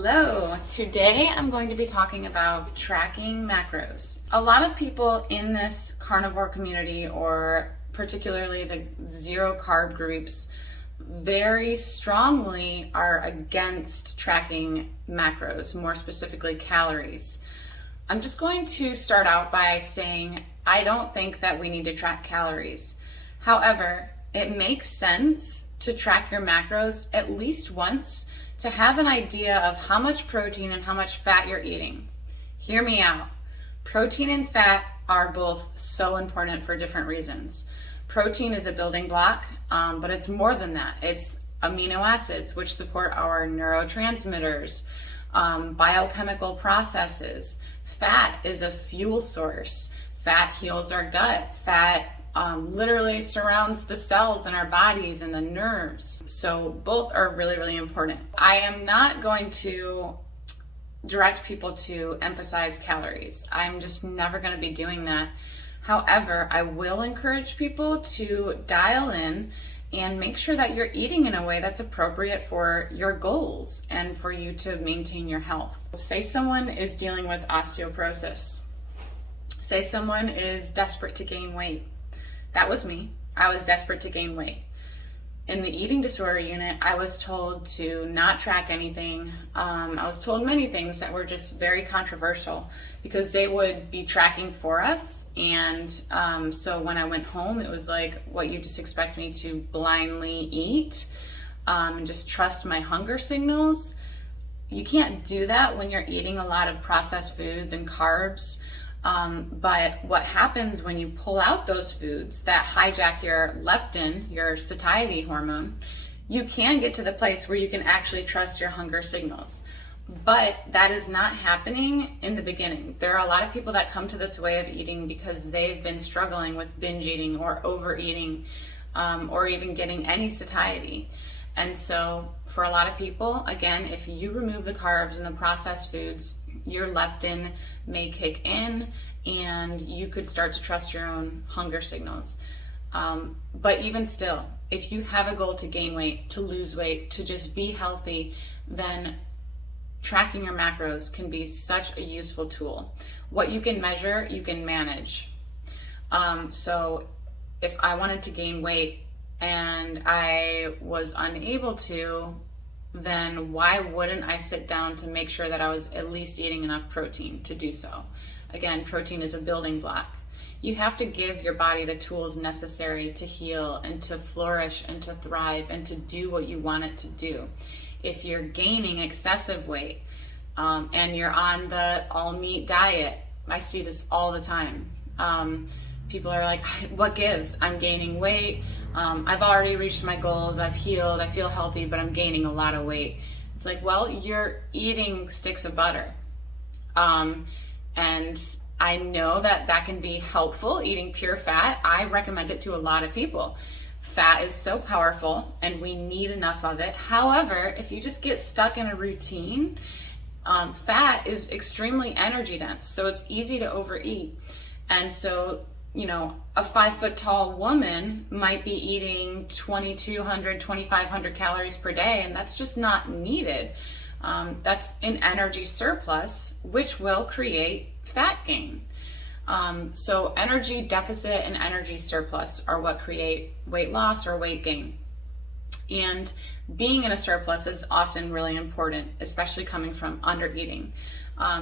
Hello, today I'm going to be talking about tracking macros. A lot of people in this carnivore community, or particularly the zero carb groups, very strongly are against tracking macros, more specifically calories. I'm just going to start out by saying I don't think that we need to track calories. However, it makes sense to track your macros at least once to have an idea of how much protein and how much fat you're eating. Hear me out. Protein and fat are both so important for different reasons. Protein is a building block, but it's more than that. It's amino acids, which support our neurotransmitters, biochemical processes. Fat is a fuel source. Fat heals our gut. Fat literally surrounds the cells in our bodies and the nerves. So both are really, really important. I am not going to direct people to emphasize calories. I'm just never going to be doing that. However, I will encourage people to dial in and make sure that you're eating in a way that's appropriate for your goals and for you to maintain your health. Say someone is dealing with osteoporosis. Say someone is desperate to gain weight. That was me. I was desperate to gain weight. In the eating disorder unit, I was told to not track anything. I was told many things that were just very controversial because they would be tracking for us. And so when I went home, it was like, what, you just expect me to blindly eat and just trust my hunger signals? You can't do that when you're eating a lot of processed foods and carbs. But what happens when you pull out those foods that hijack your leptin, your satiety hormone, you can get to the place where you can actually trust your hunger signals. But that is not happening in the beginning. There are a lot of people that come to this way of eating because they've been struggling with binge eating or overeating, or even getting any satiety. And so for a lot of people, again, if you remove the carbs and the processed foods, your leptin may kick in and you could start to trust your own hunger signals. But even still, if you have a goal to gain weight, to lose weight, to just be healthy, then tracking your macros can be such a useful tool. What you can measure, you can manage. So if I wanted to gain weight and I was unable to, then why wouldn't I sit down to make sure that I was at least eating enough protein to do so? Again, protein is a building block. You have to give your body the tools necessary to heal and to flourish and to thrive and to do what you want it to do. If you're gaining excessive weight and you're on the all meat diet, I see this all the time. People are like, what gives? I'm gaining weight. I've already reached my goals. I've healed. I feel healthy, but I'm gaining a lot of weight. It's like, well, you're eating sticks of butter. And I know that that can be helpful, eating pure fat. I recommend it to a lot of people. Fat is so powerful and we need enough of it. However, if you just get stuck in a routine, fat is extremely energy dense. So it's easy to overeat. And so, you know, a 5 foot tall woman might be eating 2,200, 2,500 calories per day, and that's just not needed. That's an energy surplus, which will create fat gain. So energy deficit and energy surplus are what create weight loss or weight gain. And being in a surplus is often really important, especially coming from undereating.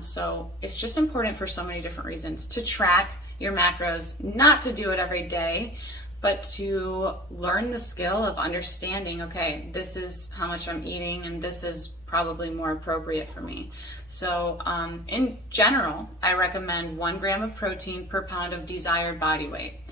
So it's just important for so many different reasons to track your macros, not to do it every day, but to learn the skill of understanding, okay, this is how much I'm eating and this is probably more appropriate for me. So in general, I recommend 1 gram of protein per pound of desired body weight.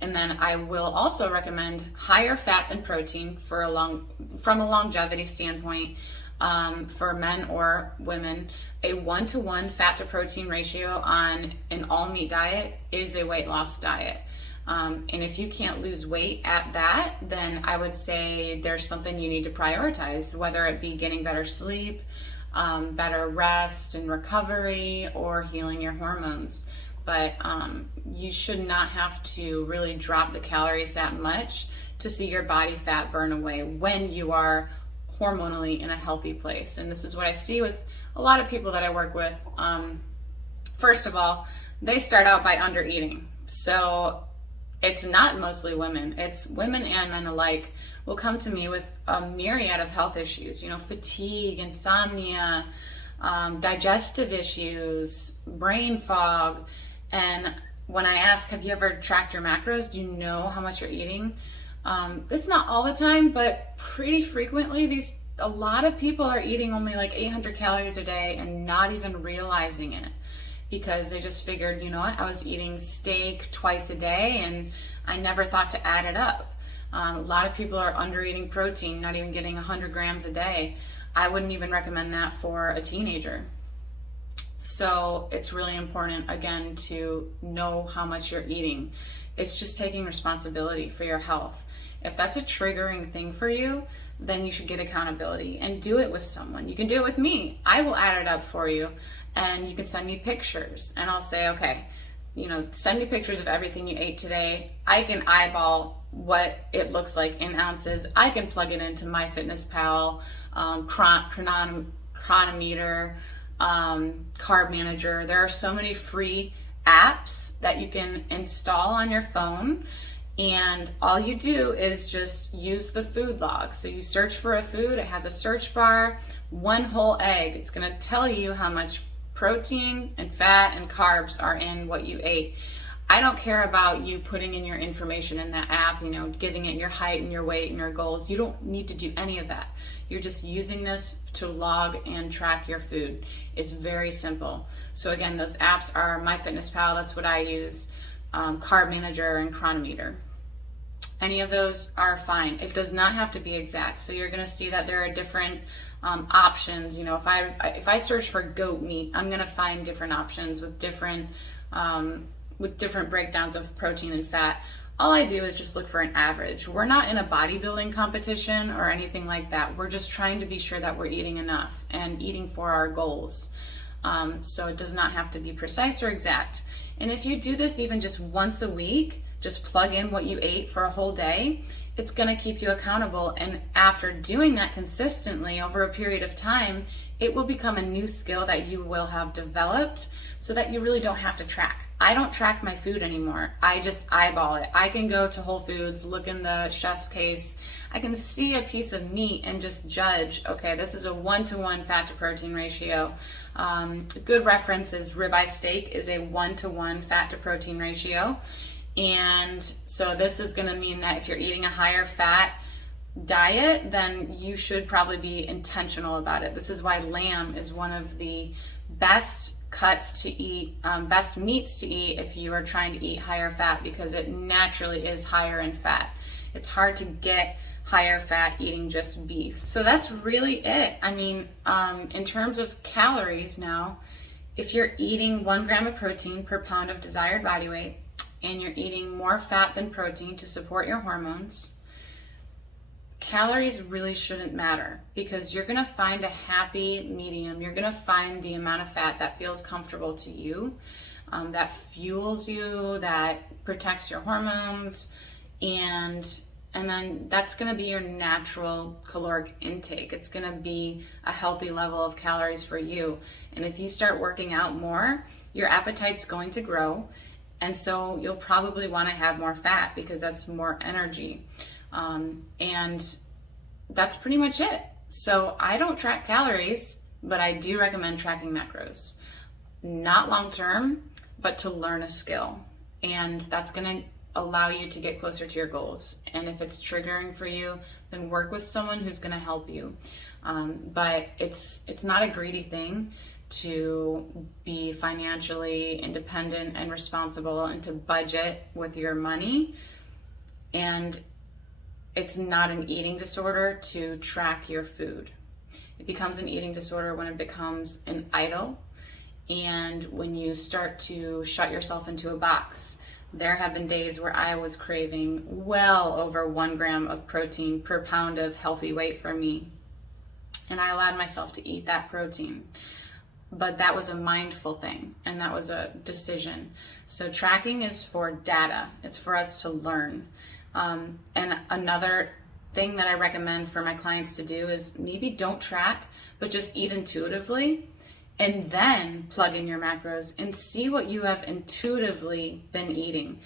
And then I will also recommend higher fat than protein from a longevity standpoint. For men or women, a 1-to-1 fat to protein ratio on an all meat diet is a weight loss diet. And if you can't lose weight at that, then I would say there's something you need to prioritize, whether it be getting better sleep, better rest and recovery, or healing your hormones. But you should not have to really drop the calories that much to see your body fat burn away when you are hormonally in a healthy place. And this is what I see with a lot of people that I work with. First of all, they start out by under eating. So it's not mostly women, it's women and men alike will come to me with a myriad of health issues, fatigue, insomnia, digestive issues, brain fog. And when I ask, have you ever tracked your macros? Do you know how much you're eating? It's not all the time, but pretty frequently a lot of people are eating only like 800 calories a day and not even realizing it, because they just figured, I was eating steak twice a day and I never thought to add it up. A lot of people are under eating protein, not even getting 100 grams a day. I wouldn't even recommend that for a teenager. So it's really important, again, to know how much you're eating. It's just taking responsibility for your health. If that's a triggering thing for you, then you should get accountability and do it with someone. You can do it with me. I will add it up for you, and you can send me pictures, and I'll say, okay, send me pictures of everything you ate today. I can eyeball what it looks like in ounces. I can plug it into MyFitnessPal, Chronometer, Carb Manager. There are so many free apps that you can install on your phone, and all you do is just use the food log. So you search for a food, it has a search bar, one whole egg. It's going to tell you how much protein and fat and carbs are in what you ate. I don't care about you putting in your information in that app, giving it your height and your weight and your goals. You don't need to do any of that. You're just using this to log and track your food. It's very simple. So again, those apps are MyFitnessPal, that's what I use, Carb Manager and Chronometer. Any of those are fine. It does not have to be exact. So you're going to see that there are different options. If I search for goat meat, I'm going to find different options with different breakdowns of protein and fat. All I do is just look for an average. We're not in a bodybuilding competition or anything like that. We're just trying to be sure that we're eating enough and eating for our goals. So it does not have to be precise or exact. And if you do this even just once a week, just plug in what you ate for a whole day, it's going to keep you accountable. And after doing that consistently over a period of time, it will become a new skill that you will have developed so that you really don't have to track. I don't track my food anymore. I just eyeball it. I can go to Whole Foods, look in the chef's case. I can see a piece of meat and just judge, okay, this is a 1-to-1 fat to protein ratio. A good reference is ribeye steak is a 1-to-1 fat to protein ratio. And so this is going to mean that if you're eating a higher fat diet, then you should probably be intentional about it. This is why lamb is one of the best cuts to eat, best meats to eat if you are trying to eat higher fat, because it naturally is higher in fat. It's hard to get higher fat eating just beef. So that's really it. I mean, in terms of calories now, if you're eating 1 gram of protein per pound of desired body weight, and you're eating more fat than protein to support your hormones, calories really shouldn't matter, because you're gonna find a happy medium. You're gonna find the amount of fat that feels comfortable to you, that fuels you, that protects your hormones, and then that's gonna be your natural caloric intake. It's gonna be a healthy level of calories for you. And if you start working out more, your appetite's going to grow, and so you'll probably want to have more fat because that's more energy. And that's pretty much it. So I don't track calories, but I do recommend tracking macros. Not long term, but to learn a skill. And that's going to allow you to get closer to your goals. And if it's triggering for you, then work with someone who's going to help you. But it's not a greedy thing to be financially independent and responsible and to budget with your money. And it's not an eating disorder to track your food. It becomes an eating disorder when it becomes an idol and when you start to shut yourself into a box. There have been days where I was craving well over 1 gram of protein per pound of healthy weight for me. And I allowed myself to eat that protein. But that was a mindful thing, and that was a decision. So tracking is for data. It's for us to learn. And another thing that I recommend for my clients to do is maybe don't track, but just eat intuitively, and then plug in your macros and see what you have intuitively been eating.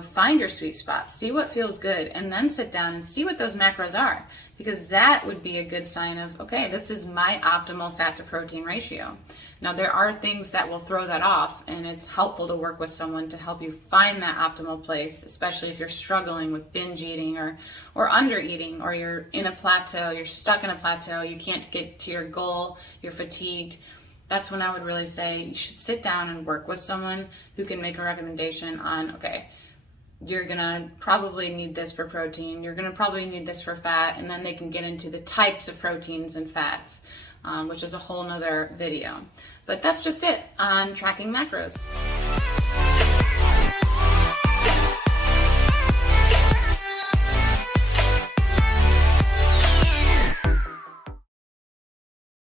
Find your sweet spot, see what feels good, and then sit down and see what those macros are, because that would be a good sign of, okay, this is my optimal fat to protein ratio. Now, there are things that will throw that off, and it's helpful to work with someone to help you find that optimal place, especially if you're struggling with binge eating or under eating, or you're in a plateau, you're stuck in a plateau, you can't get to your goal, you're fatigued. That's when I would really say you should sit down and work with someone who can make a recommendation on, okay, you're gonna probably need this for protein, you're gonna probably need this for fat, and then they can get into the types of proteins and fats, which is a whole nother video. But that's just it on tracking macros.